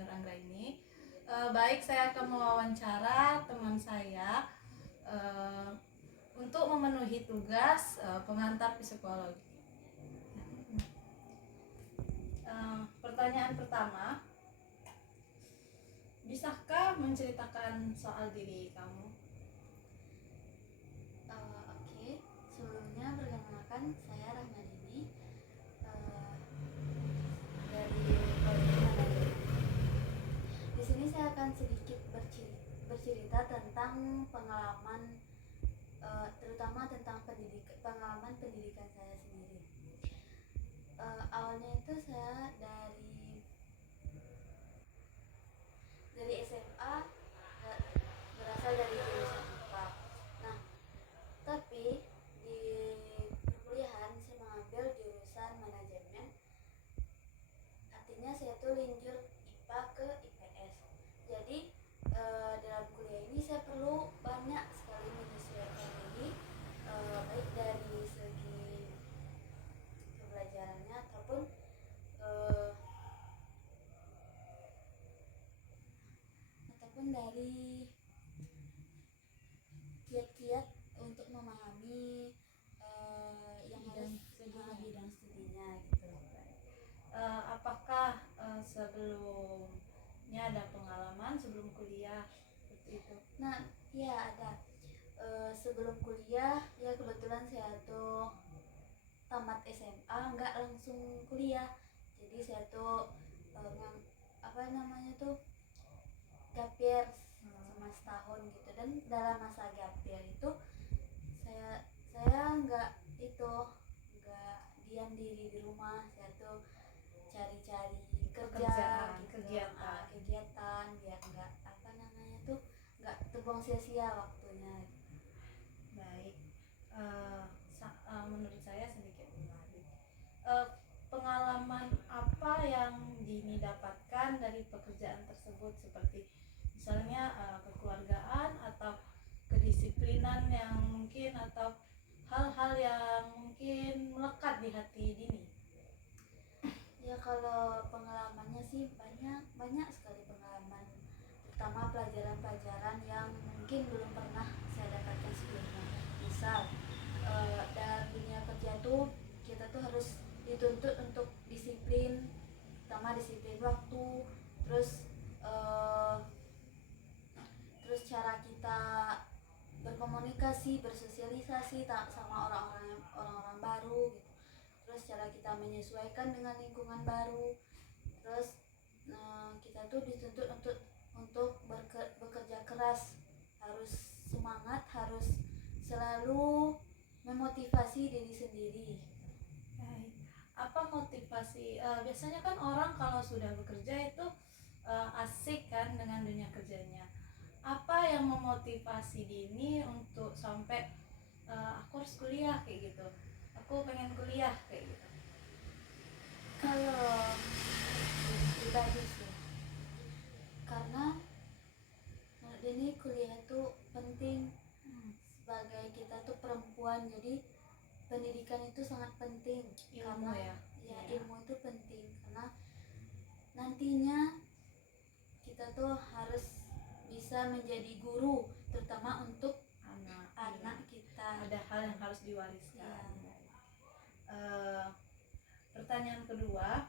Nur Anggraini. Baik, saya akan mewawancara teman saya untuk memenuhi tugas pengantar psikologi. Pertanyaan pertama, bisakah menceritakan soal diri kamu? Oke. Sebelumnya perkenalkan, saya Rahmadini dari Politeknik Manajemen. Di sini saya akan sedikit bercerita tentang pengalaman, terutama tentang pengalaman pendidikan saya sendiri. Awalnya itu saya dari SMA, berasal dari jurusan IPA. Nah, tapi di perkuliahan saya mengambil jurusan manajemen. Artinya saya tuh linjur IPA ke IPS. Jadi dalam kuliah ini saya perlu banyak sekali menyesuaikan diri, baik dari segi pembelajarannya ataupun dari kiat-kiat untuk memahami yang harus bidang studinya gitu. Apakah sebelumnya ada pengalaman sebelum kuliah seperti itu? Nah, ya ada. Sebelum kuliah ya kebetulan saya tuh tamat SMA nggak langsung kuliah. Jadi saya tuh gap year sama setahun gitu. Dan dalam masa gap year itu saya nggak diam diri di rumah. Saya tuh cari-cari kerja gitu, kegiatan biar nggak terbuang sia-sia waktunya. Baik, menurut saya sedikit menarik. Pengalaman apa yang Dini dapatkan dari pekerjaan tersebut, seperti misalnya kekeluargaan atau kedisiplinan yang mungkin, atau hal-hal yang mungkin melekat di hati Dini? Ya kalau pengalamannya sih banyak sekali pengalaman, terutama pelajaran-pelajaran yang mungkin belum pernah saya dapatkan sebelumnya. Misal dalam dunia kerja tuh kita tuh harus dituntut untuk disiplin, terutama disiplin waktu, terus terus cara kita berkomunikasi, bersosialisasi sama orang-orang baru gitu. Terus cara kita menyesuaikan dengan lingkungan baru. Terus kita tuh dituntut untuk bekerja keras, harus semangat, harus selalu memotivasi diri sendiri. Baik. Apa motivasi? Biasanya kan orang kalau sudah bekerja itu asik kan dengan dunia kerjanya. Apa yang memotivasi Dini untuk sampai aku harus kuliah kayak gitu? Aku pengen kuliah kayak gitu. Kalau pribadi sih, karena menurut ini kuliah itu penting. Sebagai kita tuh perempuan, jadi pendidikan itu sangat penting. Ilmu karena ya. Ilmu itu penting karena nantinya kita tuh harus bisa menjadi guru, terutama untuk anak kita. Ada hal yang harus diwariskan. Iya. Pertanyaan kedua,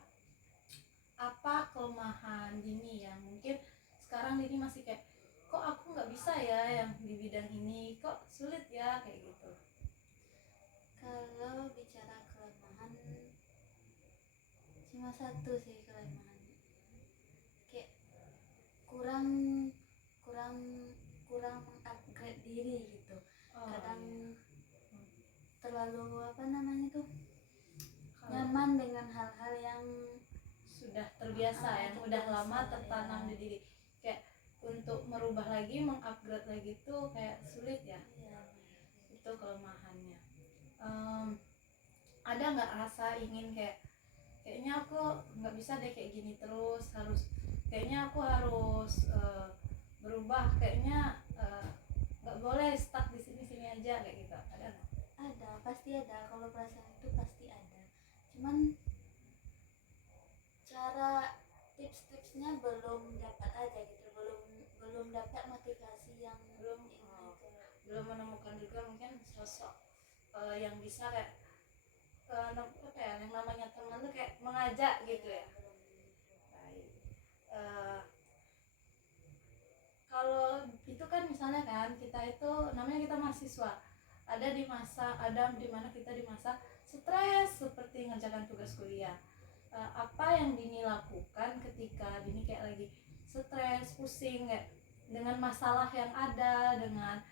apa kelemahan Dini yang mungkin sekarang Dini masih kayak, kok aku nggak bisa ya yang di bidang ini, kok sulit ya kayak gitu? Kalau bicara kelemahan, cuma satu sih kelemahan, kayak kurang kurang kurang mengupgrade diri gitu. Kadang terlalu nyaman dengan hal-hal yang sudah terbiasa, yang udah lama tertanam di diri. Kayak untuk merubah lagi, mengupgrade lagi tuh kayak sulit ya. Itu kelemahannya. Ada nggak rasa ingin kayaknya aku nggak bisa deh kayak gini terus, kayaknya aku harus berubah, kayaknya nggak boleh stuck di sini aja kayak gitu? Ada nggak? Ada, pasti ada. Kalau perasaan itu pasti ada. Cuman tips-tips prosesnya belum dapat aja gitu, belum dapat motivasi yang belum belum menemukan juga mungkin sosok yang bisa kayak apa ya, yang namanya teman tuh kayak mengajak gitu ya. Baik. Kalau itu kan misalnya kan kita itu namanya kita mahasiswa, ada di mana kita di masa stres seperti mengerjakan tugas kuliah. Apa yang Dini lakukan ketika Dini kayak lagi stres, pusing kayak dengan masalah yang ada, dengan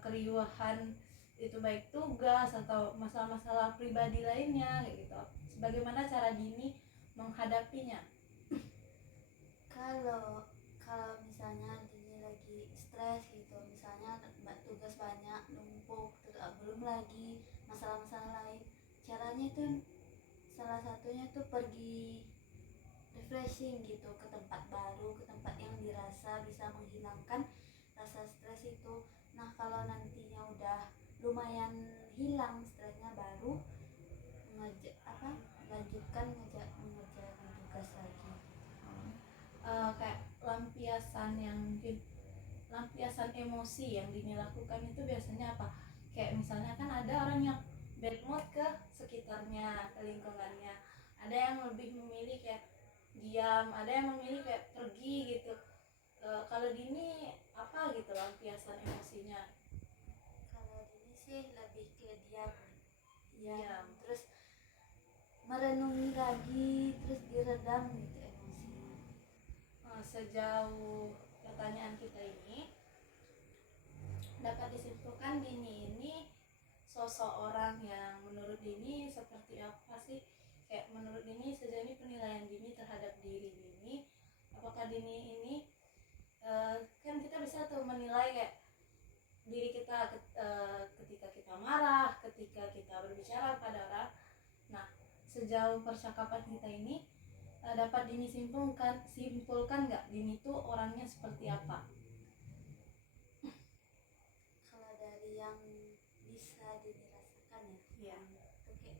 keriuhan itu baik tugas atau masalah-masalah pribadi lainnya kayak gitu. Bagaimana cara Dini menghadapinya? Kalau misalnya dia lagi stres gitu, misalnya tugas banyak numpuk, terus belum lagi masalah-masalah lain, caranya itu salah satunya tuh pergi refreshing gitu ke tempat baru, ke tempat yang dirasa bisa menghilangkan rasa stres itu. Nah kalau nantinya udah lumayan hilang stresnya, baru lanjutkan mengerjakan tugas lagi. Kayak lampiasan emosi yang Dini lakukan itu biasanya apa? Kayak misalnya kan ada orang yang bad mood ke sekitarnya, ke lingkungannya, ada yang lebih memilih kayak diam, ada yang memilih kayak pergi gitu. Kalau Dini apa gitu lampiasan emosinya? Kalau ini sih lebih ke diam, Diam. terus merenungi lagi, terus diredam gitu emosinya. Sejauh pertanyaan kita ini dapat disimpulkan Dini ini sosok orang yang menurut Dini seperti apa sih? Kayak menurut Dini sejauh ini penilaian Dini terhadap diri Dini, apakah Dini ini kan kita bisa tuh menilai kayak diri kita ketika kita marah, ketika kita berbicara pada orang. Nah, sejauh percakapan kita ini dapat Dini simpulkan nggak Dini itu orangnya seperti apa? Kalau dari yang bisa dirasakan ya, Iya. oke.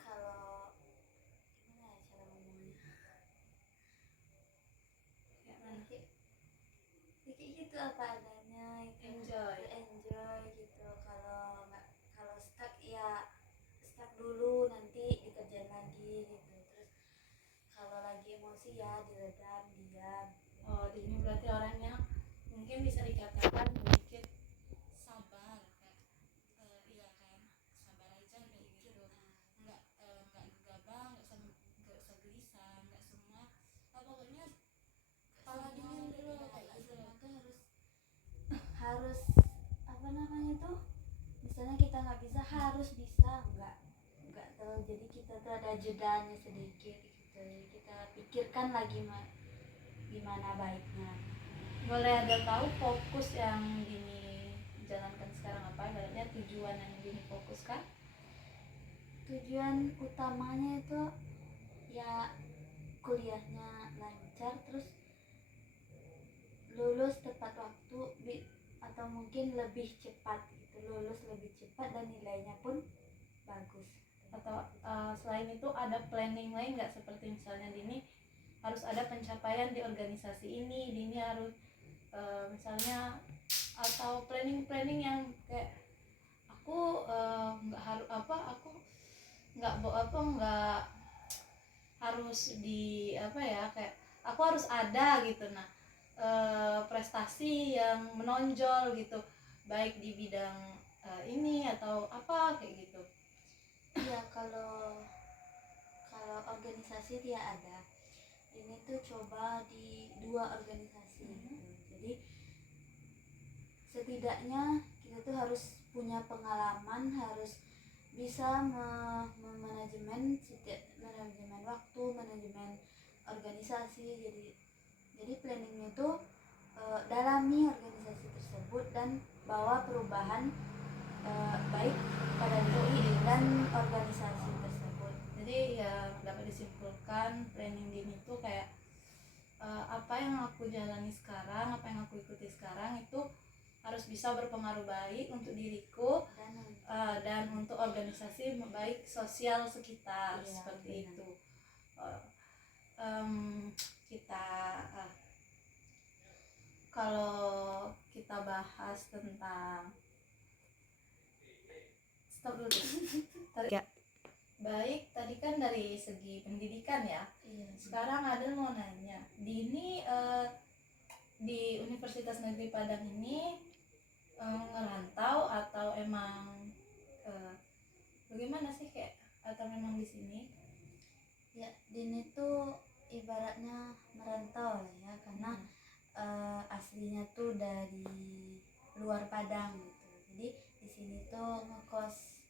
Kalau gimana ya cara ngomongnya, kayak gitu apa adanya itu, enjoy gitu. Kalau stuck ya stuck dulu, nanti dikerjain lagi gitu. Terus kalau lagi emosi ya diredam, diam. Oh, Dini berarti orangnya mungkin bisa dikatakan sedikit sabar, kayak iya kan, sabar aja kayak gitu, nggak gegabah, nggak usah gelisah, nggak semua, pokoknya kepala dingin dulu kayak gitu. Semua tuh harus apa namanya tuh, misalnya kita nggak bisa harus bisa, nggak tahu. Jadi kita tuh ada jedanya sedikit gitu, kita pikirkan lagi gimana baiknya. Boleh ada tahu fokus yang Dini jalankan sekarang apa? Ibaratnya tujuan yang Dini fokuskan? Tujuan utamanya itu ya kuliahnya lancar, terus lulus tepat waktu, atau mungkin lebih cepat gitu, lulus lebih cepat dan nilainya pun bagus. Atau selain itu ada planning lain nggak, seperti misalnya Dini harus ada pencapaian di organisasi ini, Dini harus misalnya, atau planning yang kayak aku nggak harus apa, aku nggak harus di apa ya, kayak aku harus ada gitu. Nah, prestasi yang menonjol gitu, baik di bidang ini atau apa kayak gitu. Iya, kalau organisasi dia ada. Ini tuh coba di 2 organisasi gitu. Jadi setidaknya kita tuh harus punya pengalaman, harus bisa manajemen waktu, manajemen organisasi. Jadi planningnya itu dalami organisasi tersebut dan bawa perubahan baik pada diri dan organisasi tersebut. Jadi ya dapat disimpulkan planning Dini itu kayak apa yang aku jalani sekarang, apa yang aku ikuti sekarang itu harus bisa berpengaruh baik untuk diriku dan untuk organisasi baik sosial sekitar, Iya, seperti benar. itu. kita kalau kita bahas tentang stop dulu. Ya. Baik, tadi kan dari segi pendidikan ya. Iya. Sekarang ada mau nanya, Dini di Universitas Negeri Padang ini ngerantau atau emang bagaimana sih kayak atau memang di sini? Ya, Dini tuh ibaratnya merantau lah ya, karena aslinya tuh dari luar Padang gitu. Jadi di sini tuh ngekos.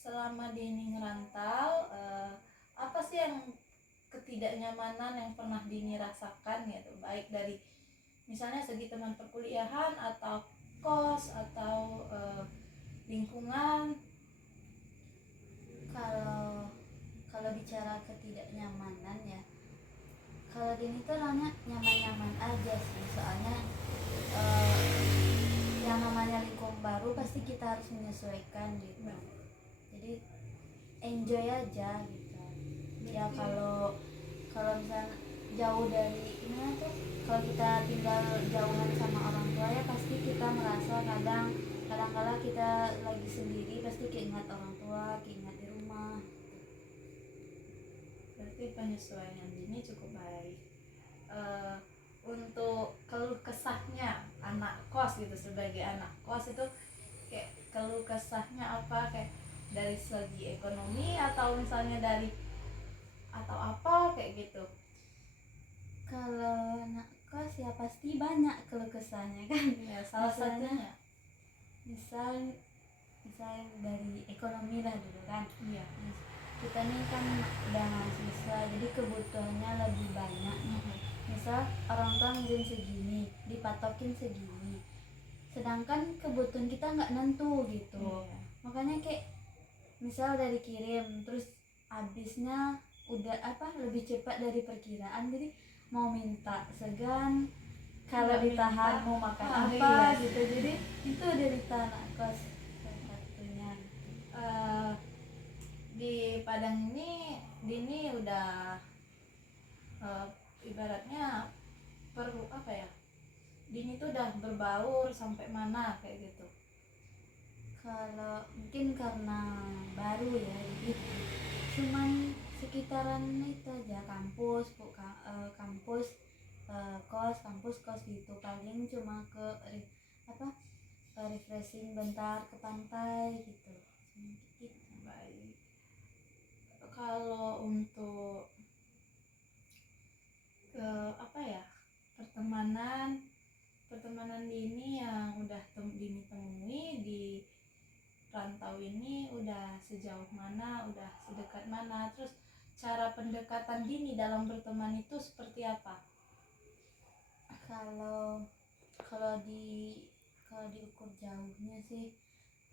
Selama Dini ngerantau, apa sih yang ketidaknyamanan yang pernah Dini rasakan gitu, baik dari misalnya segi teman perkuliahan atau kos atau lingkungan? Kalau bicara ketidaknyamanan ya, kalau Dini tuh orangnya nyaman-nyaman aja sih, soalnya yang namanya lingkungan baru pasti kita harus menyesuaikan gitu. Jadi enjoy aja gitu ya. Kalau misalnya jauh dari ini tuh, kalau kita tinggal jauhan sama orang tua ya pasti kita merasa kadang-kala kita lagi sendiri pasti keingat orang tua, keingat di rumah. Berarti penyesuaian Dini cukup baik. Untuk keluh kesahnya anak kos gitu, sebagai anak kos itu kayak keluh kesahnya apa, kayak dari segi ekonomi atau misalnya dari atau apa kayak gitu? Kalau anak kos ya pasti banyak keluh kesahnya kan. Ya, salah satunya misal dari ekonomi lah dulu kan. iya. Kita nih kan udah mahasiswa, jadi kebutuhannya lebih banyak. Misal orang tua ngirim segini, dipatokin segini, sedangkan kebutuhan kita nggak nentu gitu. Iya. Makanya kayak misal dari kirim terus habisnya udah lebih cepat dari perkiraan, jadi mau minta segan, kalau Nggak ditahan minta, mau makan ah, apa iya. gitu. Jadi itu derita anak kos salah satunya. Di Padang ini Dini udah ibaratnya perlu apa ya, Dini tuh udah berbaur sampai mana kayak gitu? Kalau mungkin karena baru ya, jadi cuman sekitaran itu aja, kampus kos gitu. Paling cuma ke refreshing bentar ke pantai gitu. Baik. Kalau untuk apa ya, pertemanan Dini yang udah Dini temui di rantau ini udah sejauh mana, udah sedekat mana, terus cara pendekatan Dini dalam berteman itu seperti apa? Kalau diukur jauhnya sih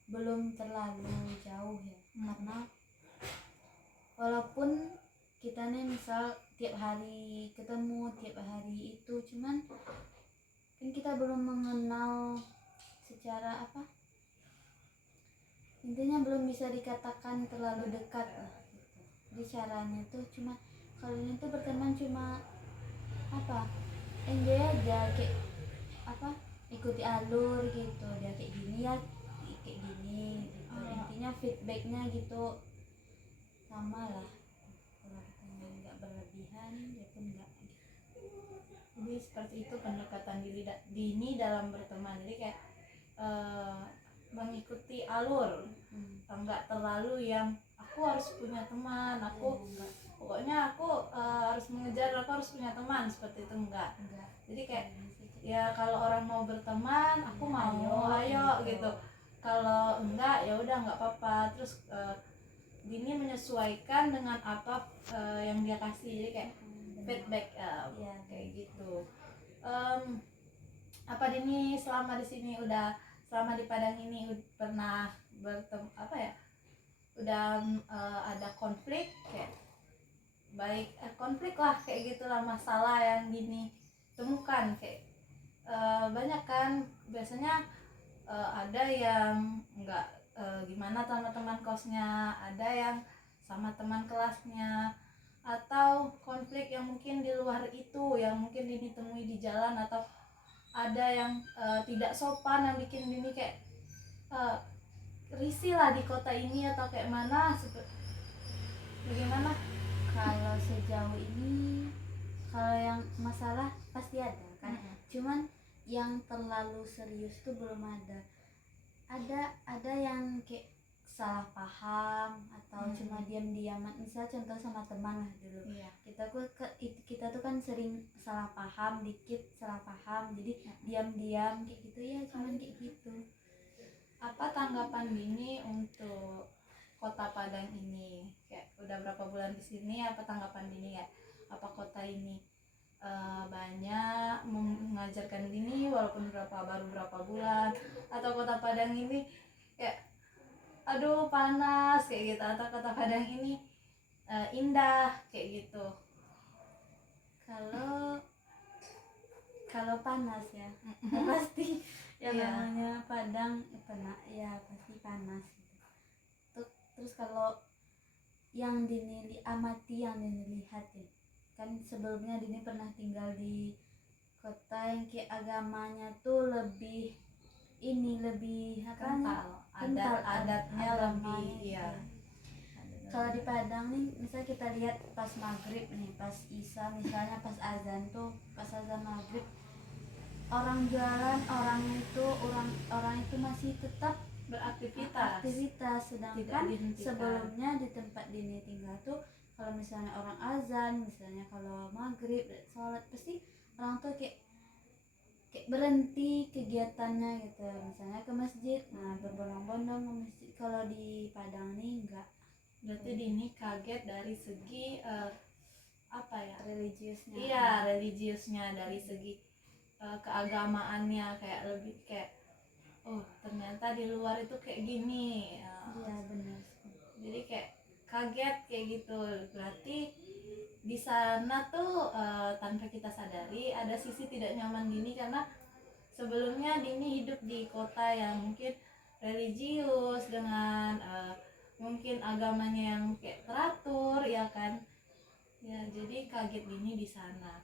belum terlalu jauh ya. Karena walaupun kita nih misal tiap hari ketemu, tiap hari itu, cuman kan kita belum mengenal secara intinya belum bisa dikatakan terlalu dekat lah gitu. Jadi caranya tuh cuma kalau ini tuh berteman cuma enjoy aja, kayak ikuti alur gitu, dia kayak gini ya kayak gini gitu. Intinya feedbacknya gitu sama lah. Kalau kita nggak berlebihan ya pun nggak gitu. Jadi seperti itu pendekatan Dini dalam berteman, jadi kayak mengikuti alur, enggak terlalu yang aku harus punya teman, pokoknya aku harus mengejar, aku harus punya teman, seperti itu enggak. Jadi kayak ya kalau orang mau berteman aku mau, ayo gitu. Kalau enggak ya udah enggak apa-apa. Terus Dini menyesuaikan dengan apa yang dia kasih, jadi kayak feedback kayak gitu. Apa Dini selama di sini selama di Padang ini pernah bertemu udah ada konflik kayak baik konflik lah kayak gitulah, masalah yang Dini temukan kayak banyak kan biasanya ada yang enggak gimana sama teman kosnya, ada yang sama teman kelasnya, atau konflik yang mungkin di luar itu yang mungkin Dini temui di jalan, atau ada yang tidak sopan yang bikin Dini kayak risih lah di kota ini, atau kayak mana, bagaimana? Kalau sejauh ini, kalau yang masalah pasti ada kan. Cuman yang terlalu serius tuh belum ada. Ada yang kayak salah paham atau cuma diam-diaman. Misal contoh sama teman lah dulu. Iya. Kita tuh kan sering salah paham, dikit salah paham, jadi diam-diam kayak gitu ya, cuman kayak gitu. Apa tanggapan Dini untuk kota Padang ini? Kayak udah berapa bulan di sini, apa tanggapan Dini ya? Apa kota ini banyak mengajarkan Dini walaupun baru berapa bulan, atau kota Padang ini kayak aduh panas kayak gitu, atau kota Padang ini indah kayak gitu? Kalau panas ya, pasti yang Iya. namanya Padang ya pasti panas gitu. Terus kalau yang Dini amati, yang Dini lihat ya, kan sebelumnya Dini pernah tinggal di kota yang kayak agamanya tuh lebih Kental, adatnya agamanya, lebih, iya. Kalau di Padang nih, misal kita lihat pas maghrib nih, pas isya misalnya, pas azan maghrib, orang jualan, orang itu masih tetap beraktivitas, sedangkan tidak dihentikan. sebelumnya di tempat Dini tinggal tuh, kalau misalnya orang azan, misalnya kalau maghrib sholat, pasti orang tuh kayak berhenti kegiatannya gitu, misalnya ke masjid, nah berbondong-bondong ke masjid. Kalau di Padang nih enggak. Berarti Dini kaget dari segi apa ya, Religiusnya. iya, religiusnya, dari segi keagamaannya, kayak lebih kayak oh ternyata di luar itu kayak gini. Iya benar. Jadi kayak kaget kayak gitu. Berarti di sana tuh tanpa kita sadari ada sisi tidak nyaman Dini, karena sebelumnya Dini hidup di kota yang mungkin religius dengan mungkin agamanya yang kayak teratur ya kan ya, jadi kaget Dini di sana.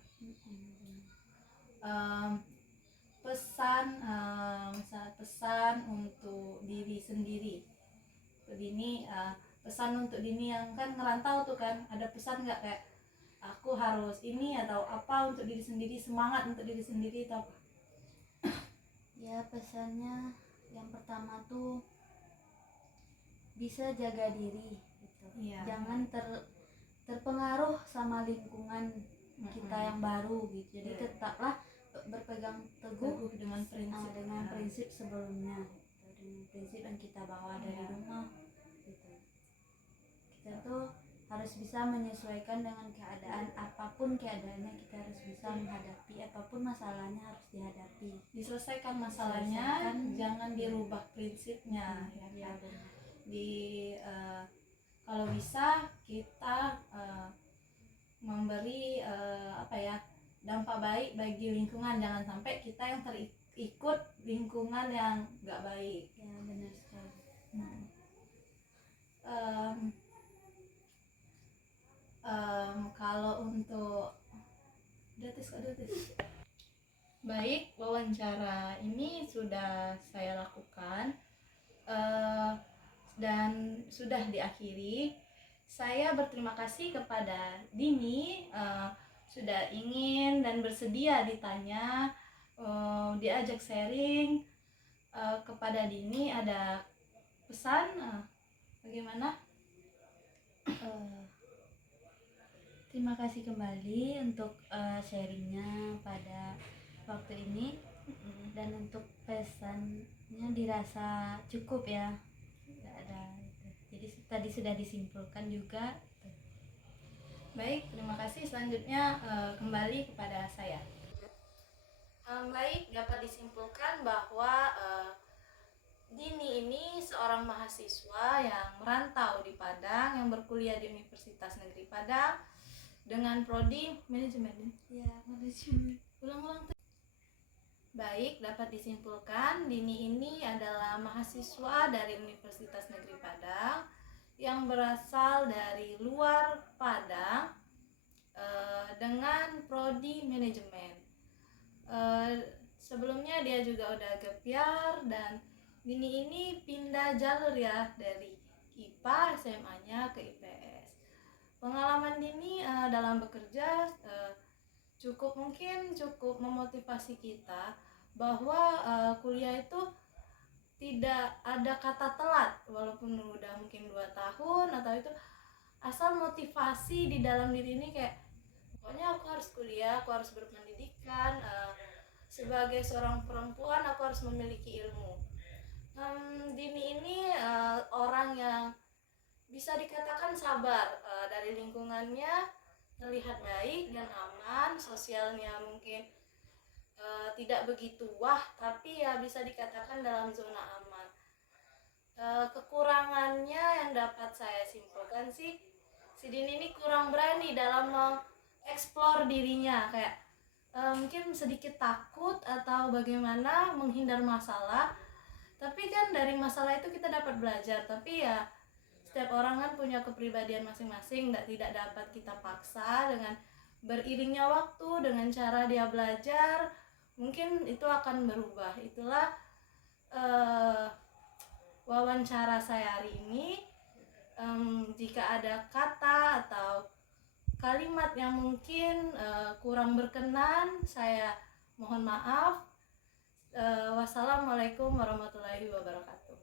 Pesan untuk diri sendiri Dini, pesan untuk Dini yang kan ngerantau tuh kan, ada pesan nggak kayak aku harus ini atau apa untuk diri sendiri, semangat untuk diri sendiri atau apa? Ya pesannya yang pertama tuh bisa jaga diri gitu. Iya. Jangan terpengaruh sama lingkungan kita yang baru gitu. Jadi tetaplah berpegang teguh dengan prinsip sebelumnya gitu. Dengan prinsip yang kita bawa dari rumah gitu. Kita tuh harus bisa menyesuaikan dengan keadaan, apapun keadaannya kita harus bisa menghadapi, apapun masalahnya harus dihadapi, diselesaikan masalahnya, jangan dirubah prinsipnya ya kan? Kalau bisa kita memberi apa ya, dampak baik bagi lingkungan, jangan sampai kita yang terikut lingkungan yang nggak baik. Ya benar sekali. Kalau untuk baik, wawancara ini sudah saya lakukan dan sudah diakhiri. Saya berterima kasih kepada Dini sudah ingin dan bersedia ditanya, diajak sharing. Kepada Dini ada pesan bagaimana? Terima kasih kembali untuk sharingnya pada waktu ini, dan untuk pesannya dirasa cukup ya, tidak ada itu. Jadi tadi sudah disimpulkan juga. Baik, terima kasih. Selanjutnya kembali kepada saya. Baik, dapat disimpulkan bahwa Dini ini seorang mahasiswa yang merantau di Padang, yang berkuliah di Universitas Negeri Padang dengan prodi manajemen. Ya, manajemen. Ulang-ulang. Baik, dapat disimpulkan Dini ini adalah mahasiswa dari Universitas Negeri Padang yang berasal dari luar Padang dengan prodi manajemen. Sebelumnya dia juga udah gap year, dan Dini ini pindah jalur ya dari IPA SMA-nya ke IPS. Pengalaman Dini dalam bekerja cukup memotivasi kita bahwa kuliah itu tidak ada kata telat, walaupun udah mungkin 2 tahun atau itu, asal motivasi di dalam diri ini kayak pokoknya aku harus kuliah, aku harus berpendidikan, sebagai seorang perempuan aku harus memiliki ilmu. Dini ini orang yang bisa dikatakan sabar, dari lingkungannya terlihat baik dan aman, sosialnya mungkin tidak begitu wah, tapi ya bisa dikatakan dalam zona aman. Kekurangannya yang dapat saya simpulkan sih, si Dini ini kurang berani dalam mengeksplor dirinya, kayak mungkin sedikit takut atau bagaimana menghindar masalah. Tapi kan dari masalah itu kita dapat belajar. Tapi ya setiap orang kan punya kepribadian masing-masing, tidak dapat kita paksa. Dengan beriringnya waktu, dengan cara dia belajar, mungkin itu akan berubah. Itulah wawancara saya hari ini. Jika ada kata atau kalimat yang mungkin kurang berkenan, saya mohon maaf. Wassalamualaikum warahmatullahi wabarakatuh.